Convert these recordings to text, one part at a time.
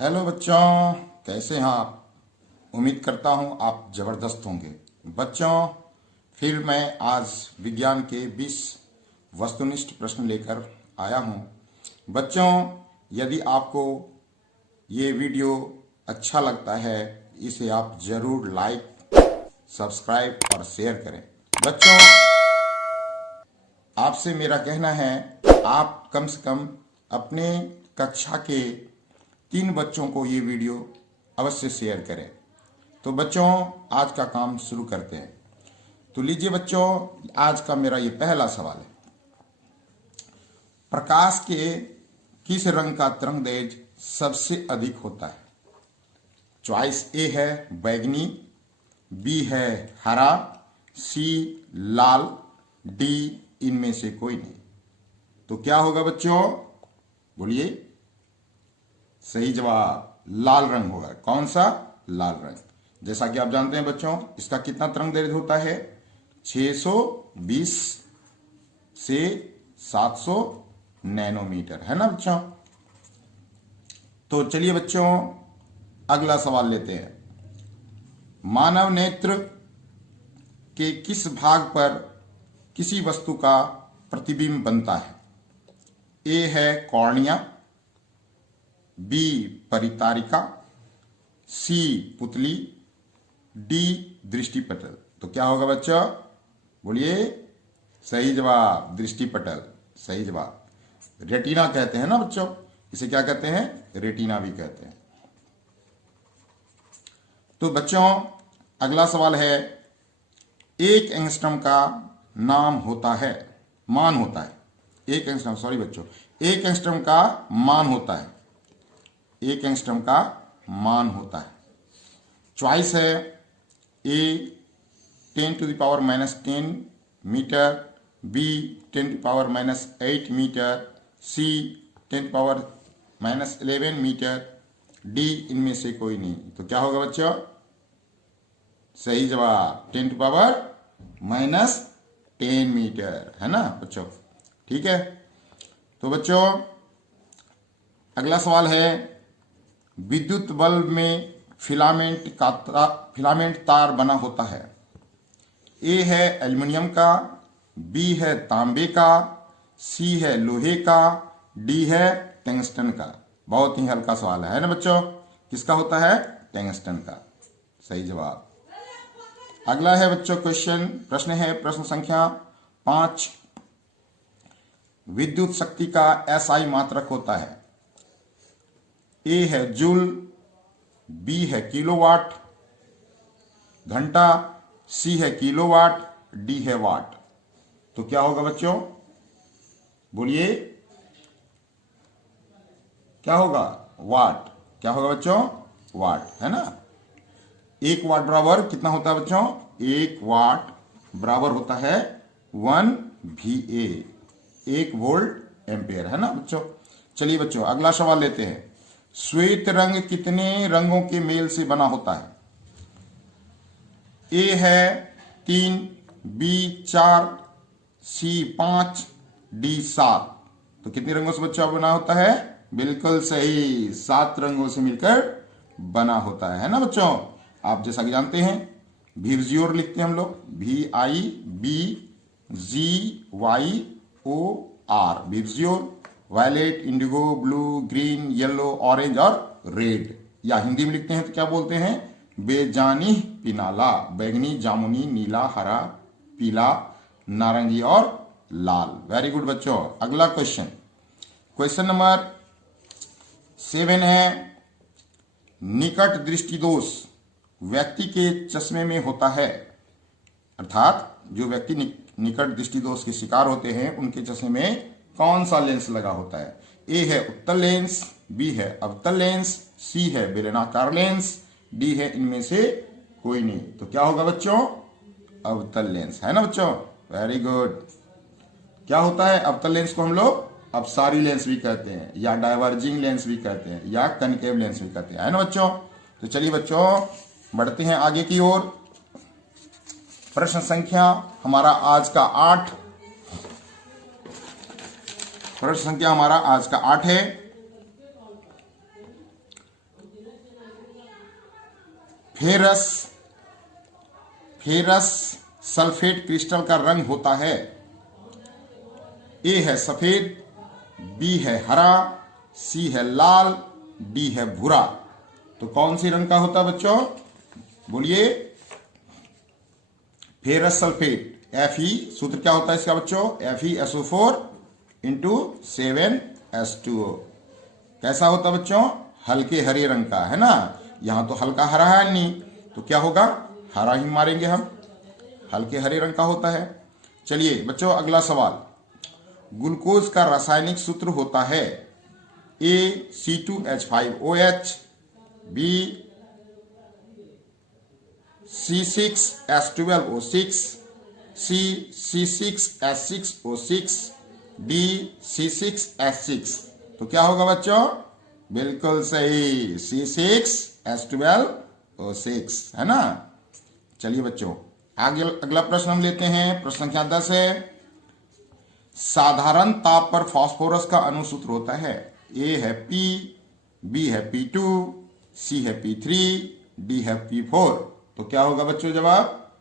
Hello बच्चों, कैसे हैं आप। उम्मीद करता हूं आप जबरदस्त होंगे। बच्चों, फिर मैं आज विज्ञान के 20 वस्तुनिष्ठ प्रश्न लेकर आया हूं। बच्चों, यदि आपको ये वीडियो अच्छा लगता है, इसे आप जरूर लाइक, सब्सक्राइब और शेयर करें। बच्चों, आपसे मेरा कहना है, आप कम से कम अपने कक्षा के 3 बच्चों को ये वीडियो अवश्य शेयर करें। तो बच्चों, आज का काम शुरू करते हैं। तो लीजिए बच्चों, आज का मेरा ये पहला सवाल है। प्रकाश के किस रंग का तरंगदैर्घ्य सबसे अधिक होता है? चॉइस ए है बैंगनी, बी है हरा, सी लाल, डी इनमें से कोई नहीं। तो क्या होगा बच्चों, बोलिए। सही जवाब लाल रंग होगा। कौन सा? लाल रंग। जैसा कि आप जानते हैं बच्चों, इसका कितना तरंगदैर्घ्य होता है? 620 से 700 नैनोमीटर, है ना बच्चों। तो चलिए बच्चों, अगला सवाल लेते हैं। मानव नेत्र के किस भाग पर किसी वस्तु का प्रतिबिंब बनता है? ए है कॉर्निया, बी परितारिका, सी पुतली, डी दृष्टिपटल। तो क्या होगा बच्चों, बोलिए। सही जवाब दृष्टिपटल, सही जवाब। रेटिना कहते हैं ना बच्चों, इसे क्या कहते हैं? रेटिना भी कहते हैं। तो बच्चों, अगला सवाल है। एक एंगस्ट्रम का नाम होता है, मान होता है। एक एंगस्ट्रम, सॉरी बच्चों, एक एंगस्ट्रम का मान होता है। एक एंगस्ट्रम का मान होता है। चॉइस है ए 10⁻⁻10 मीटर, बी 10⁻⁻8 मीटर, सी 10⁻⁻11 मीटर, डी इनमें से कोई नहीं। तो क्या होगा बच्चों? सही जवाब 10⁻⁻10 मीटर, है ना बच्चों। ठीक है। तो बच्चों, अगला सवाल है। विद्युत बल्ब में फिलामेंट तार बना होता है। ए है एल्युमिनियम का, बी है तांबे का, सी है लोहे का, डी है टंगस्टन का। बहुत ही हल्का सवाल है ना बच्चों। किसका होता है? टंगस्टन का। सही जवाब। अगला है बच्चों प्रश्न है प्रश्न संख्या 5। विद्युत शक्ति का एसआई मात्रक होता है। ए है जूल, बी है किलोवाट घंटा, सी है किलोवाट, डी है वाट। तो क्या होगा बच्चों, बोलिए। क्या होगा? वाट। क्या होगा बच्चों? वाट, है ना। 1 वाट बराबर कितना होता है बच्चों? 1 वाट बराबर होता है 1 VA, 1 वोल्ट एम्पेयर, है ना बच्चों। चलिए बच्चों, अगला सवाल लेते हैं। श्वेत रंग कितने रंगों के मेल से बना होता है? ए है 3, बी 4, सी 5, डी 7। तो कितने रंगों से बच्चों बना होता है? बिल्कुल सही, 7 रंगों से मिलकर बना होता है ना बच्चों। आप जैसा कि जानते हैं, विबज्योर लिखते हैं हम लोग, VIBGYOR, VIBGYOR. Violet, indigo, blue, green, yellow, orange और रेड। या हिंदी में लिखते हैं तो क्या बोलते हैं? बेजानी पिनाला, बैंगनी, जामुनी, नीला, हरा, पीला, नारंगी और लाल। वेरी गुड बच्चों। अगला क्वेश्चन नंबर 7 है। निकट दृष्टि दोष व्यक्ति के चश्मे में होता है। अर्थात जो व्यक्ति निकट दृष्टि दोष के शिकार होते हैं, उनके चश्मे में कौन सा लेंस लगा होता है? ए है उत्तल लेंस, बी है अवतल लेंस, सी है बेलनाकार लेंस, डी है इनमें से कोई नहीं। तो क्या होगा बच्चों? अवतल लेंस, है ना बच्चों। Very good. क्या होता है अवतल लेंस को? हम लोग अपसारी लेंस भी कहते हैं, या डाइवर्जिंग लेंस भी कहते हैं, या कनकेव लेंस भी कहते हैं, है ना बच्चों। तो चलिए बच्चों, बढ़ते हैं आगे की ओर। प्रश्न संख्या हमारा आज का 8 प्रश्न संख्या हमारा आज का 8 है। फेरस फेरस सल्फेट क्रिस्टल का रंग होता है? ए है सफेद, बी है हरा, सी है लाल, डी है भूरा। तो कौन सी रंग का होता है बच्चों? बोलिए। फेरस सल्फेट Fe सूत्र क्या होता है इसका बच्चों? FeSO4 into 7H2O। कैसा होता है बच्चों? हल्के हरे रंग का, है ना। यहां तो हल्का हरा है नहीं, तो क्या होगा? हरा ही मारेंगे हम, हल्के हरे रंग का होता है। चलिए बच्चों अगला सवाल। ग्लूकोज का रासायनिक सूत्र होता है A C2H5OH, B C6H12O6, C C6H6O6, D C6H6। तो क्या होगा बच्चों? बिल्कुल सही, C6H12O6, है ना। चलिए बच्चों आगे अगला प्रश्न हम लेते हैं। प्रश्न संख्या 10 है। साधारण ताप पर फास्फोरस का अनुसूत्र होता है? ए है P, B है P2, C है P3, D है P4। तो क्या होगा बच्चों जवाब?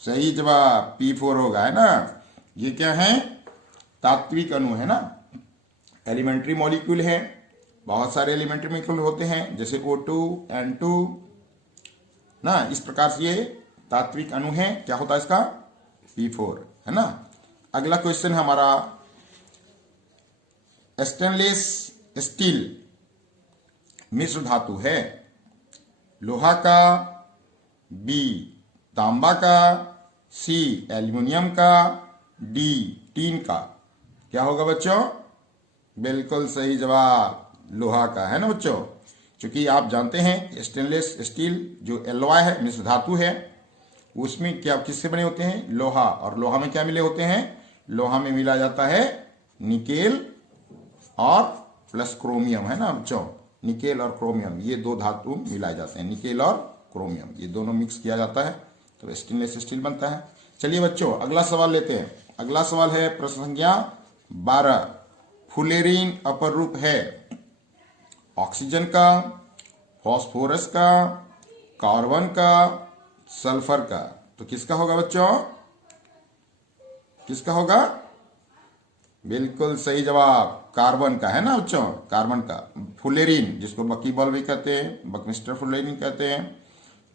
सही जवाब P4 होगा, है ना। ये क्या है? तात्विक अणु, है ना। एलिमेंट्री मॉलिक्यूल है, बहुत सारे एलिमेंट्री मॉलिक्यूल होते हैं जैसे O2, N2 ना। इस प्रकार से ये तात्विक अणु है। क्या होता है इसका? P4, है ना। अगला क्वेश्चन हमारा, स्टेनलेस स्टील मिश्र धातु है? लोहा का, बी तांबा का, सी एल्यूमिनियम का, डी टीन का। क्या होगा बच्चों? बिल्कुल सही जवाब लोहा का, है ना बच्चों। क्योंकि आप जानते हैं स्टेनलेस स्टील जो एलॉय है, मिश्र धातु है, उसमें क्या किससे बने होते हैं? लोहा। और लोहा में क्या मिले होते हैं? लोहा में मिला जाता है निकेल और प्लस क्रोमियम, है ना बच्चों। निकेल और क्रोमियम ये दो धातु मिलाए जाते हैं, निकेल और क्रोमियम ये दोनों मिक्स किया जाता है तो स्टेनलेस स्टील बनता है। चलिए बच्चों अगला सवाल लेते हैं। अगला सवाल है प्रश्न संख्या 12। फुलेरीन अपर रूप है ऑक्सीजन का, फास्फोरस का, कार्बन का, सल्फर का। तो किसका होगा बच्चों? किसका होगा? बिल्कुल सही जवाब कार्बन का, है ना बच्चों। कार्बन का फुलेरीन, जिसको बकीबॉल भी कहते हैं, बकमिस्टर फुलेरीन कहते हैं।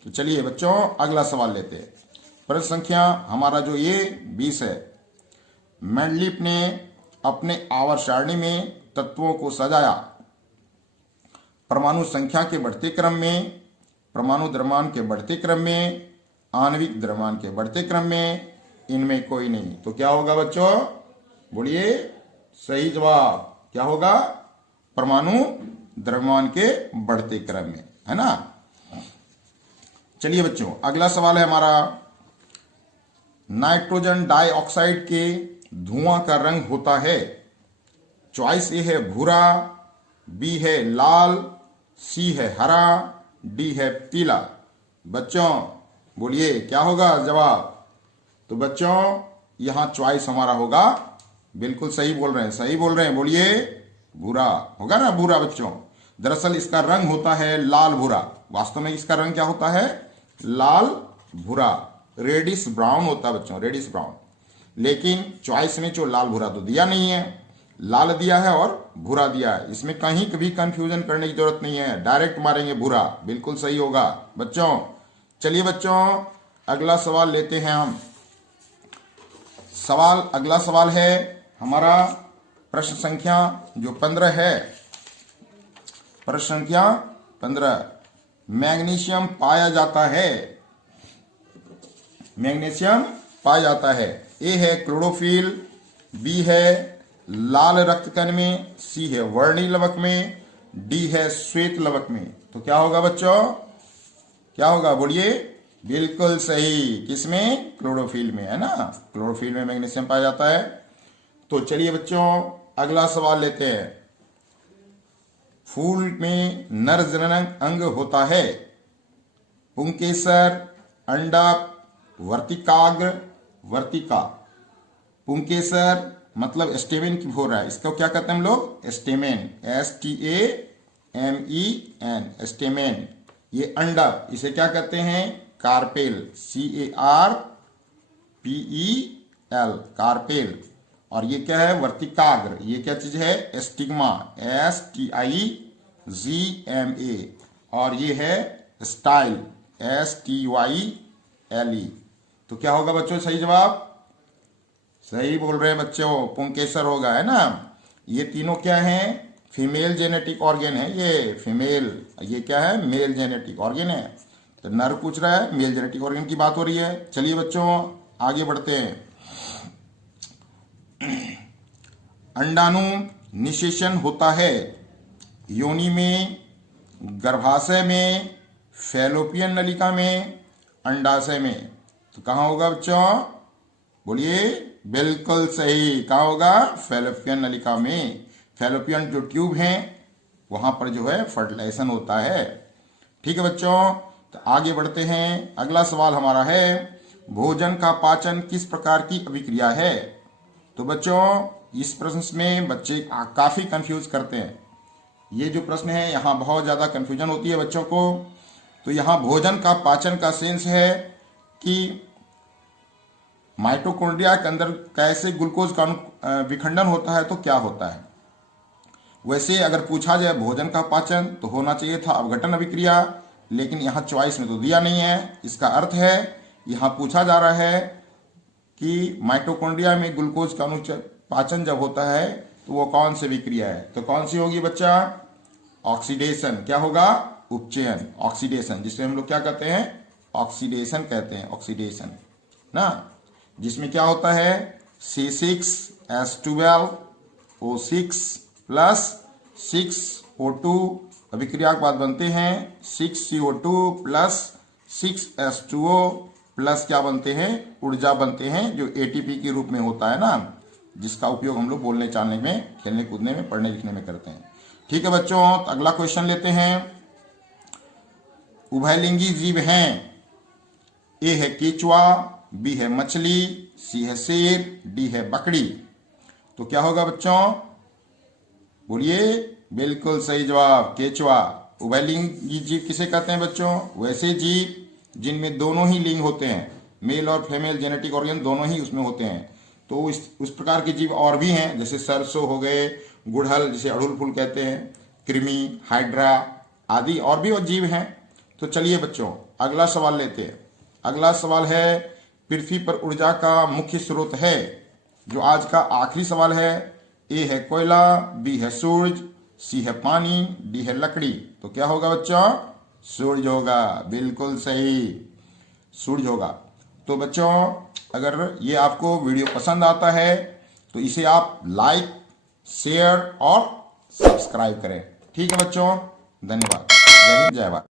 तो चलिए बच्चों अगला सवाल लेते हैं। प्रश्न संख्या हमारा जो ये 20 है। मेंडलीफ ने अपने आवर्त सारणी में तत्वों को सजाया परमाणु संख्या के बढ़ते क्रम में, परमाणु द्रव्यमान के बढ़ते क्रम में, आणविक द्रव्यमान के बढ़ते क्रम में, इनमें कोई नहीं। तो क्या होगा बच्चों? बोलिए। सही जवाब क्या होगा? परमाणु द्रव्यमान के बढ़ते क्रम में, है ना। चलिए बच्चों अगला सवाल है हमारा। नाइट्रोजन डाइऑक्साइड के धुआं का रंग होता है? चॉइस ए है भूरा, बी है लाल, सी है हरा, डी है पीला। बच्चों बोलिए क्या होगा जवाब? तो बच्चों यहां चॉइस हमारा होगा, बिल्कुल सही बोल रहे हैं, सही बोल रहे हैं, बोलिए भूरा होगा ना, भूरा बच्चों। दरअसल इसका रंग होता है लाल भूरा। वास्तव में इसका रंग क्या होता है? लाल भूरा, रेडिश ब्राउन होता है बच्चों, रेडिश ब्राउन। लेकिन चॉइस में जो लाल भूरा तो दिया नहीं है, लाल दिया है और भूरा दिया है। इसमें कहीं कभी कंफ्यूजन करने की जरूरत नहीं है, डायरेक्ट मारेंगे भूरा, बिल्कुल सही होगा बच्चों। चलिए बच्चों अगला सवाल लेते हैं हम। अगला सवाल है हमारा प्रश्न संख्या जो 15 है। प्रश्न संख्या 15। मैग्नीशियम पाया जाता है? मैग्नीशियम पाया जाता है। ए है क्लोरोफिल, बी है लाल रक्त कण में, सी है वर्णी लवक में, डी है श्वेत लवक में। तो क्या होगा बच्चों? क्या होगा बोलिए? बिल्कुल सही, किसमें? क्लोरोफिल में, है ना। क्लोरोफिल में मैग्नीशियम पाया जाता है। तो चलिए बच्चों अगला सवाल लेते हैं। फूल में नर जनन अंग होता है? पुंकेसर, अंडक, वर्तिकाग्र, वर्तिका। पुंकेसर मतलब स्टेमेन की हो रहा है, इसको क्या कहते हैं हम लोग? Stamen, STAMEN, stamen. ये अंडा, इसे क्या कहते हैं? Carpel, CARPEL, carpel. और ये क्या है? वर्तिकाग्र, ये क्या चीज है? Stigma, STIGMA। और ये है स्टाइल, STYLE। तो क्या होगा बच्चों सही जवाब? सही बोल रहे हैं बच्चों, पुंकेसर होगा, है ना। ये तीनों क्या हैं? फीमेल जेनेटिक ऑर्गेन है ये, फीमेल। ये क्या है? मेल जेनेटिक ऑर्गेन है। तो नर पूछ रहा है, मेल जेनेटिक ऑर्गेन की बात हो रही है। चलिए बच्चों आगे बढ़ते हैं। अंडाणु निषेचन होता है योनि में, गर्भाशय में, फैलोपियन नलिका में, अंडाशय में। तो कहाँ होगा बच्चों? बोलिए। बिल्कुल सही। कहाँ होगा? फैलोपियन नलिका में। फैलोपियन जो ट्यूब है वहां पर जो है फर्टिलाइजेशन होता है। ठीक है बच्चों, तो आगे बढ़ते हैं। अगला सवाल हमारा है, भोजन का पाचन किस प्रकार की अभिक्रिया है? तो बच्चों इस प्रश्न में बच्चे काफी कंफ्यूज करते हैं। ये जो प्रश्न है यहाँ बहुत ज्यादा कंफ्यूजन होती है बच्चों को। तो यहाँ भोजन का पाचन का सेंस है कि माइटोकॉन्ड्रिया के अंदर कैसे ग्लूकोज का विखंडन होता है, तो क्या होता है। वैसे अगर पूछा जाए भोजन का पाचन तो होना चाहिए था अपघटन अभिक्रिया, लेकिन यहाँ चॉइस में तो दिया नहीं है। इसका अर्थ है यहाँ पूछा जा रहा है कि माइटोकॉन्ड्रिया में ग्लूकोज का पाचन जब होता है तो वो कौन सी विक्रिया है? तो कौन सी होगी बच्चा? ऑक्सीडेशन। क्या होगा? उपचयन, ऑक्सीडेशन, जिसे हम लोग क्या कहते हैं? ऑक्सीडेशन कहते हैं, ऑक्सीडेशन ना। जिसमें क्या होता है? C6H12O6 प्लस 6O2 अभिक्रिया के बाद बनते हैं 6CO2 प्लस 6H2O प्लस क्या बनते हैं? ऊर्जा बनते हैं, जो ATP के रूप में होता है ना, जिसका उपयोग हम लोग बोलने चालने में, खेलने कूदने में, पढ़ने लिखने में करते हैं। ठीक है बच्चों, तो अगला क्वेश्चन लेते हैं। उभयलिंगी जीव हैं। ए है केचुआ, बी है मछली, सी है शेर, डी है बकरी। तो क्या होगा बच्चों? बोलिए। बिल्कुल सही जवाब, केचुआ। उभयलिंगी जीव किसे कहते हैं बच्चों? वैसे जीव जिनमें दोनों ही लिंग होते हैं, मेल और फीमेल जेनेटिक ऑर्गन दोनों ही उसमें होते हैं। तो उस प्रकार के जीव और भी हैं, जैसे सरसों हो गए, गुड़हल जिसे अड़हुल फूल कहते हैं, कृमि, हाइड्रा आदि और भी और जीव हैं। तो चलिए बच्चों अगला सवाल लेते हैं। अगला सवाल है, पृथ्वी पर ऊर्जा का मुख्य स्रोत है, जो आज का आखिरी सवाल है। ए है कोयला, बी है सूरज, सी है पानी, डी है लकड़ी। तो क्या होगा बच्चों? सूरज होगा। बिल्कुल सही, सूरज होगा। तो बच्चों अगर ये आपको वीडियो पसंद आता है तो इसे आप लाइक, शेयर और सब्सक्राइब करें। ठीक है बच्चों, धन्यवाद। जय हिंद, जय भारत।